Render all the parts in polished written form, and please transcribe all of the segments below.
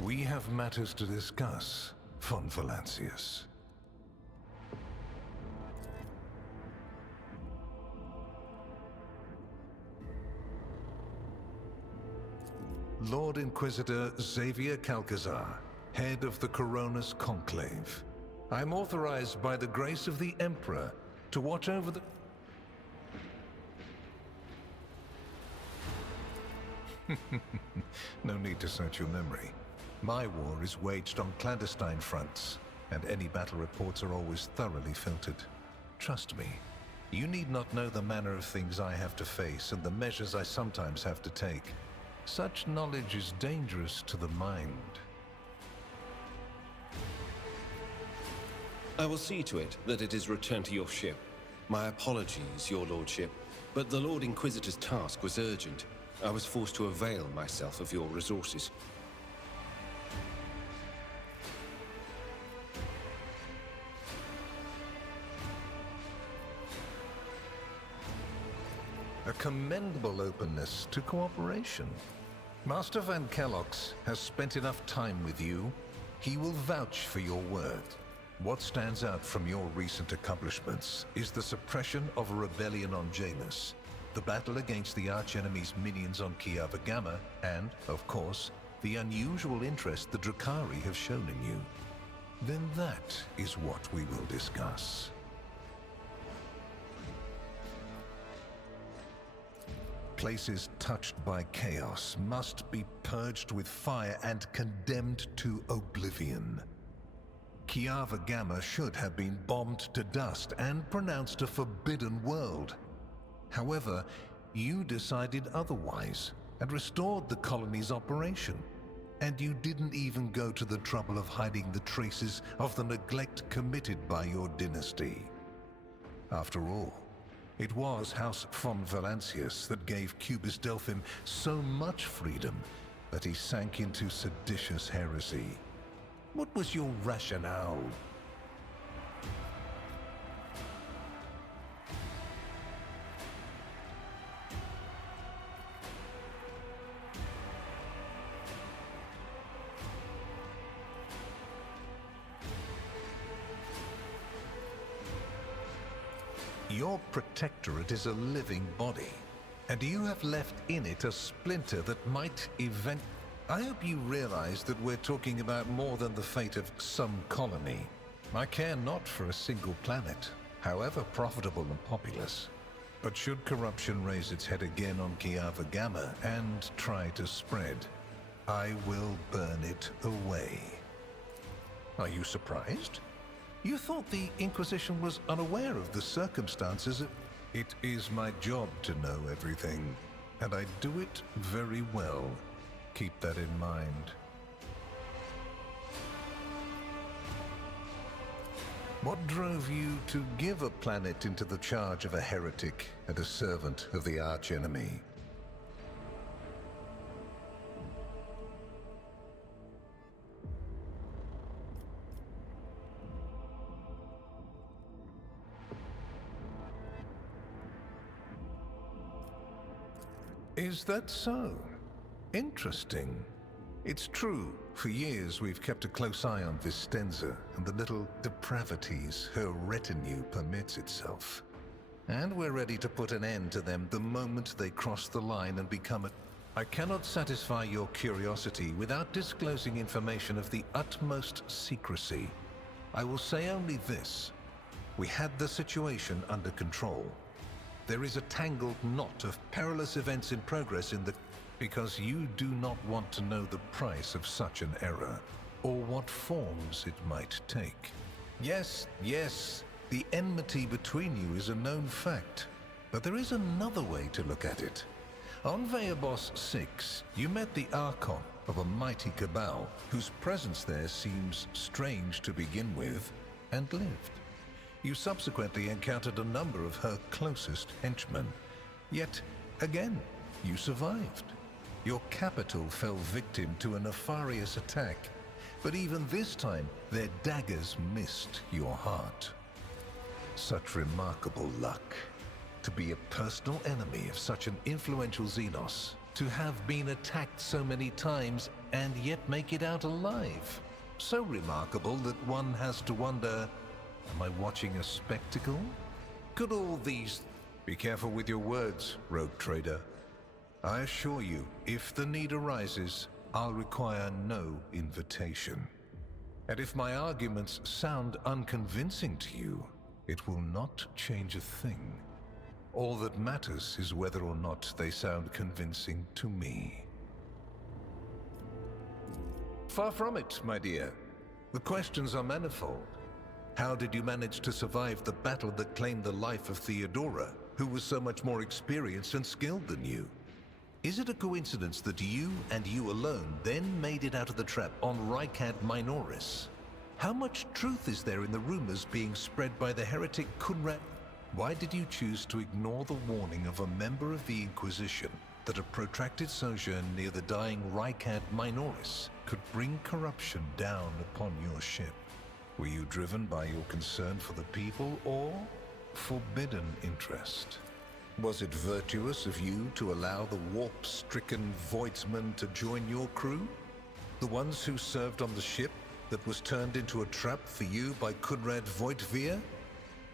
We have matters to discuss, von Valancius. Lord Inquisitor Xavier Calcazar, head of the Coronis Conclave. I am authorized by the grace of the Emperor to watch over the... No need to search your memory. My war is waged on clandestine fronts, and any battle reports are always thoroughly filtered. Trust me, you need not know the manner of things I have to face and the measures I sometimes have to take. Such knowledge is dangerous to the mind. I will see to it that it is returned to your ship. My apologies, your lordship, but the Lord Inquisitor's task was urgent. I was forced to avail myself of your resources. A commendable openness to cooperation. Master Van Kellox has spent enough time with you. He will vouch for your word. What stands out from your recent accomplishments is the suppression of a rebellion on Janus, the battle against the archenemy's minions on Kiava Gamma, and, of course, the unusual interest the Drakari have shown in you. Then that is what we will discuss. Places touched by chaos must be purged with fire and condemned to oblivion. Kiava Gamma should have been bombed to dust and pronounced a forbidden world. However, you decided otherwise and restored the colony's operation. And you didn't even go to the trouble of hiding the traces of the neglect committed by your dynasty. After all, it was House von Valancius that gave Cubus Delphim so much freedom that he sank into seditious heresy. What was your rationale? Your protectorate is a living body, and you have left in it a splinter that might I hope you realize that we're talking about more than the fate of some colony. I care not for a single planet, however profitable and populous. But should corruption raise its head again on Kiava Gamma and try to spread, I will burn it away. Are you surprised? You thought the Inquisition was unaware of the circumstances. It is my job to know everything, and I do it very well. Keep that in mind. What drove you to give a planet into the charge of a heretic and a servant of the archenemy? Is that so? Interesting. It's true, for years we've kept a close eye on Vistenza and the little depravities her retinue permits itself. And we're ready to put an end to them the moment they cross the line and become a... I cannot satisfy your curiosity without disclosing information of the utmost secrecy. I will say only this. We had the situation under control. There is a tangled knot of perilous events in progress in the... Because you do not want to know the price of such an error, or what forms it might take. Yes, the enmity between you is a known fact, but there is another way to look at it. On Veabos 6, you met the Archon of a mighty cabal, whose presence there seems strange to begin with, and lived. You subsequently encountered a number of her closest henchmen, yet, again, you survived. Your capital fell victim to a nefarious attack, but even this time, their daggers missed your heart. Such remarkable luck. To be a personal enemy of such an influential Xenos To have been attacked so many times and yet make it out alive. So remarkable that one has to wonder, am I watching a spectacle? Could all these... Be careful with your words, rogue trader. I assure you, if the need arises, I'll require no invitation. And if my arguments sound unconvincing to you, it will not change a thing. All that matters is whether or not they sound convincing to me. Far from it, my dear. The questions are manifold. How did you manage to survive the battle that claimed the life of Theodora, who was so much more experienced and skilled than you? Is it a coincidence that you and you alone then made it out of the trap on Rykad Minoris? How much truth is there in the rumors being spread by the heretic Kunrad? Why did you choose to ignore the warning of a member of the Inquisition that a protracted sojourn near the dying Rykad Minoris could bring corruption down upon your ship? Were you driven by your concern for the people or forbidden interest? Was it virtuous of you to allow the warp-stricken Voidsmen to join your crew? The ones who served on the ship that was turned into a trap for you by Kunrad Voidveer?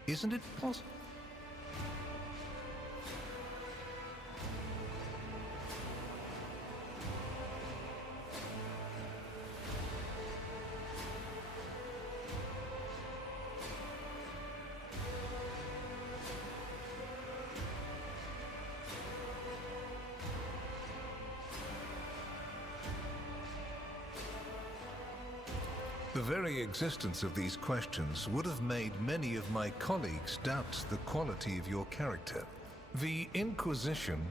Isn't it possible? The very existence of these questions would have made many of my colleagues doubt the quality of your character. The Inquisition,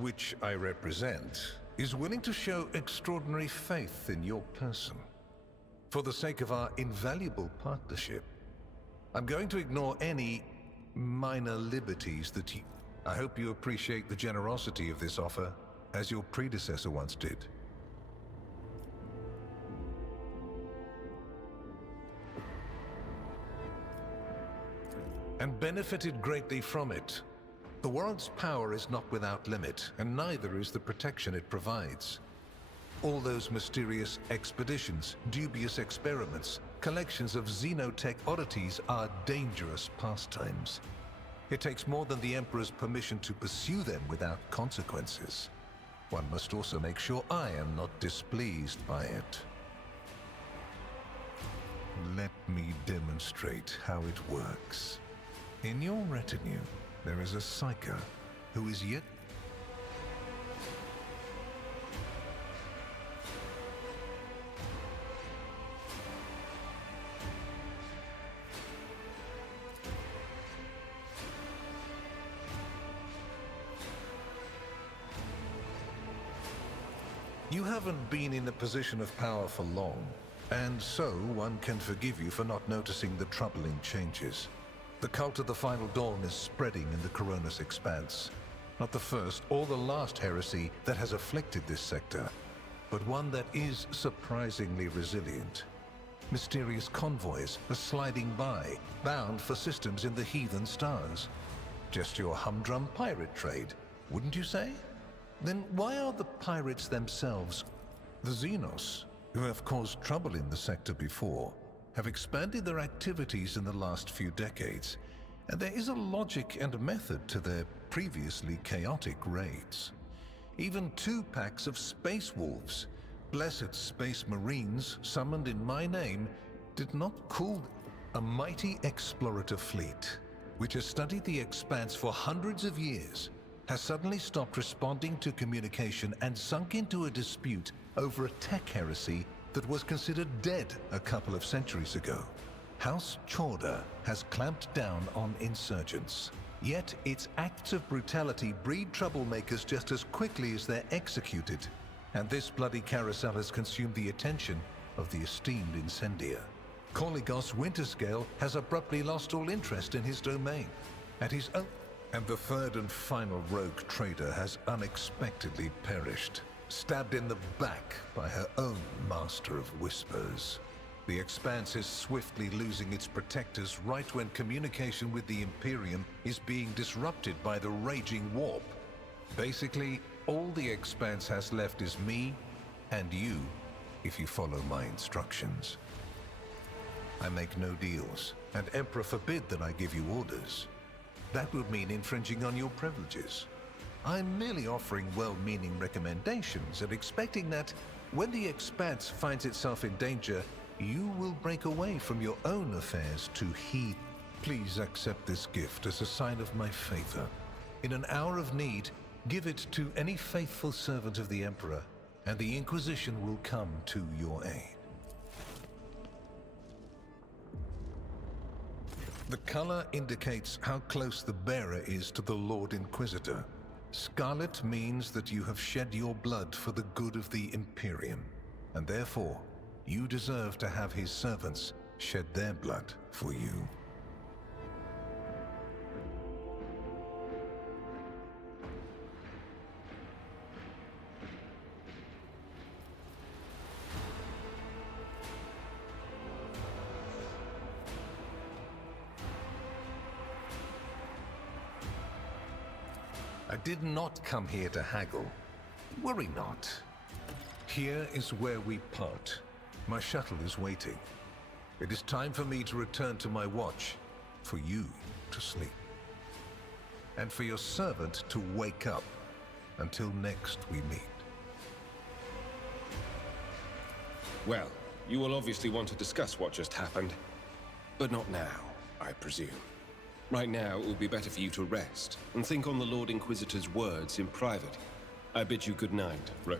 which I represent, is willing to show extraordinary faith in your person. For the sake of our invaluable partnership, I'm going to ignore any minor liberties that you... I hope you appreciate the generosity of this offer, as your predecessor once did. And benefited greatly from it. The world's power is not without limit, and neither is the protection it provides. All those mysterious expeditions, dubious experiments, collections of xenotech oddities are dangerous pastimes. It takes more than the Emperor's permission to pursue them without consequences. One must also make sure I am not displeased by it. Let me demonstrate how it works. In your retinue, there is a psyker who is yet... You haven't been in a position of power for long, and so one can forgive you for not noticing the troubling changes. The cult of the Final Dawn is spreading in the Coronus Expanse. Not the first or the last heresy that has afflicted this sector, but one that is surprisingly resilient. Mysterious convoys are sliding by, bound for systems in the heathen stars. Just your humdrum pirate trade, wouldn't you say? Then why are the pirates themselves, the Xenos, who have caused trouble in the sector before, have expanded their activities in the last few decades, and there is a logic and method to their previously chaotic raids. Even 2 packs of space wolves, blessed space marines summoned in my name, did not cool a mighty explorative fleet, which has studied the expanse for hundreds of years, has suddenly stopped responding to communication and sunk into a dispute over a tech heresy that was considered dead a couple of centuries ago. House Chorda has clamped down on insurgents, yet its acts of brutality breed troublemakers just as quickly as they're executed, and this bloody carousel has consumed the attention of the esteemed incendiar. Korligos Winterscale has abruptly lost all interest in his domain, and the third and final rogue trader has unexpectedly perished, stabbed in the back by her own Master of Whispers. The Expanse is swiftly losing its protectors right when communication with the Imperium is being disrupted by the raging warp. Basically, All the Expanse has left is me and you, if you follow my instructions. I make no deals, and Emperor forbid that I give you orders. That would mean infringing on your privileges. I'm merely offering well-meaning recommendations and expecting that when the Expanse finds itself in danger, you will break away from your own affairs to heed. Please accept this gift as a sign of my favor. In an hour of need, give it to any faithful servant of the Emperor, and the Inquisition will come to your aid. The color indicates how close the bearer is to the Lord Inquisitor. Scarlet means that you have shed your blood for the good of the Imperium, and therefore, you deserve to have his servants shed their blood for you. I did not come here to haggle. Worry not. Here is where we part. My shuttle is waiting. It is time for me to return to my watch, for you to sleep, and for your servant to wake up. Until next we meet. Well, you will obviously want to discuss what just happened. But not now, I presume. Right now, it would be better for you to rest and think on the Lord Inquisitor's words in private. I bid you good night, Ro.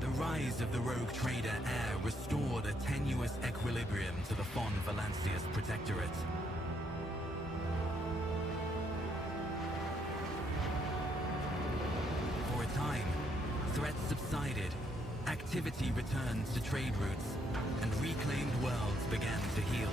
The rise of the rogue trader heir restored a tenuous equilibrium to the Fon Valancius Protectorate. For a time, threats subsided, activity returned to trade routes, and reclaimed worlds began to heal.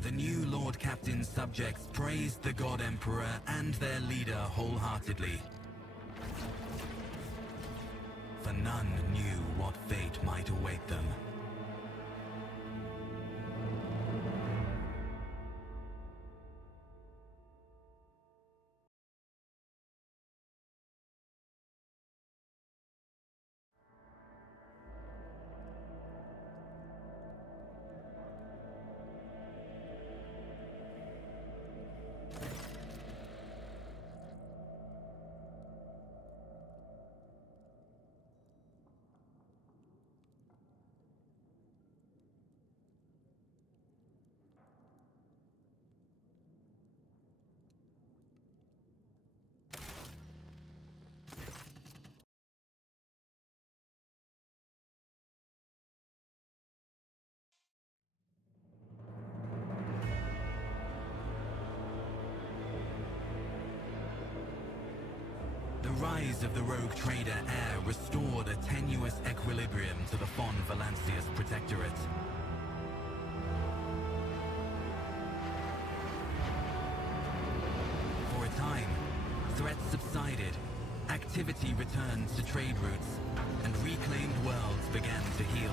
The new Lord Captain's subjects praised the God Emperor and their leader wholeheartedly. For none knew what fate might await them. The rise of the rogue trader heir restored a tenuous equilibrium to the Fon Valancius Protectorate. For a time, threats subsided, activity returned to trade routes, and reclaimed worlds began to heal.